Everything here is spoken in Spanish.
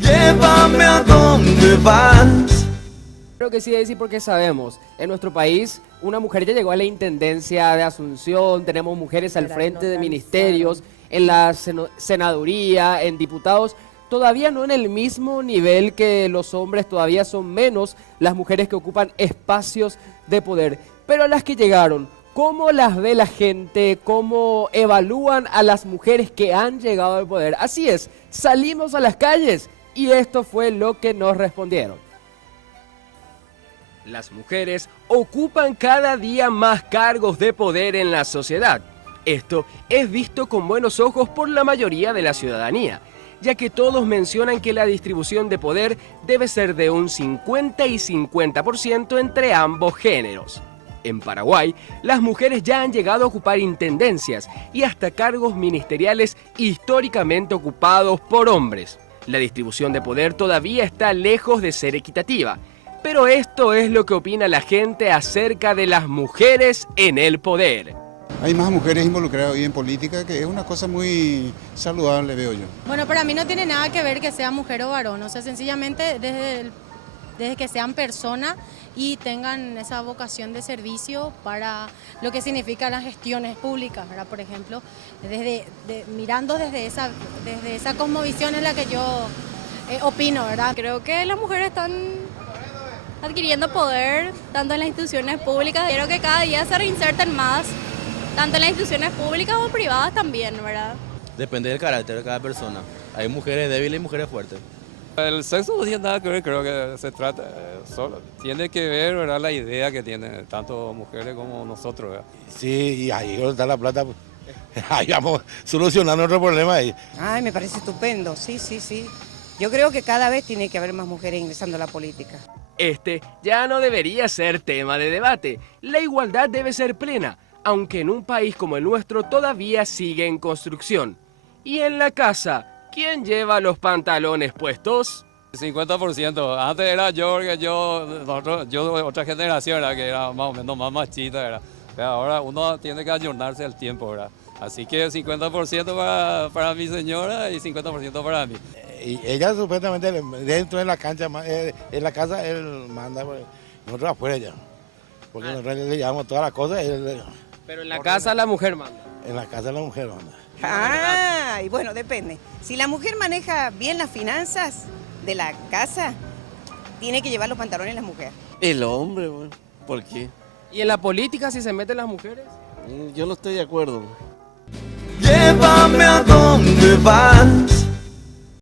Llévame a donde vas. Creo que sí, Daisy, porque sabemos, en nuestro país una mujer ya llegó a la Intendencia de Asunción, tenemos mujeres al frente de ministerios, en la senaduría, en diputados, todavía no en el mismo nivel que los hombres, todavía son menos las mujeres que ocupan espacios de poder. Pero a las que llegaron, ¿cómo las ve la gente? ¿Cómo evalúan a las mujeres que han llegado al poder? Así es, salimos a las calles y esto fue lo que nos respondieron. Las mujeres ocupan cada día más cargos de poder en la sociedad. Esto es visto con buenos ojos por la mayoría de la ciudadanía, ya que todos mencionan que la distribución de poder debe ser de un 50 y 50% entre ambos géneros. En Paraguay, las mujeres ya han llegado a ocupar intendencias y hasta cargos ministeriales históricamente ocupados por hombres. La distribución de poder todavía está lejos de ser equitativa. Pero esto es lo que opina la gente acerca de las mujeres en el poder. Hay más mujeres involucradas hoy en política, que es una cosa muy saludable, veo yo. Bueno, para mí no tiene nada que ver que sea mujer o varón, o sea, sencillamente desde que sean personas y tengan esa vocación de servicio para lo que significa las gestiones públicas, ¿verdad? Por ejemplo, mirando desde esa cosmovisión en la que yo opino, ¿verdad? Creo que las mujeres están adquiriendo poder tanto en las instituciones públicas. Quiero que cada día se reinserten más, tanto en las instituciones públicas o privadas también, ¿verdad? Depende del carácter de cada persona. Hay mujeres débiles y mujeres fuertes. El sexo no tiene nada que ver, creo que se trata solo. Tiene que ver, ¿verdad?, la idea que tienen tanto mujeres como nosotros, ¿verdad? Sí, y ahí donde está la plata, pues, ahí vamos solucionando nuestro problema ahí. Ay, me parece estupendo, sí, sí, sí. Yo creo que cada vez tiene que haber más mujeres ingresando a la política. Este ya no debería ser tema de debate. La igualdad debe ser plena, aunque en un país como el nuestro todavía sigue en construcción. Y en la casa, ¿quién lleva los pantalones puestos? 50%. Antes era yo otra generación, ¿verdad?, que era más o menos más machista, ¿verdad? Pero ahora uno tiene que ayornarse al tiempo, ¿verdad? Así que 50% para mi señora y 50% para mí. Y ella supuestamente dentro de la cancha, en la casa él manda, nosotros afuera ya. Porque nosotros le llevamos todas las cosas. Pero en la casa la mujer manda. En la casa la mujer manda. Ah, y bueno, depende. Si la mujer maneja bien las finanzas de la casa, tiene que llevar los pantalones la mujer. El hombre, bueno, ¿por qué? ¿Y en la política si se meten las mujeres? Yo no estoy de acuerdo. Llévame a donde vas.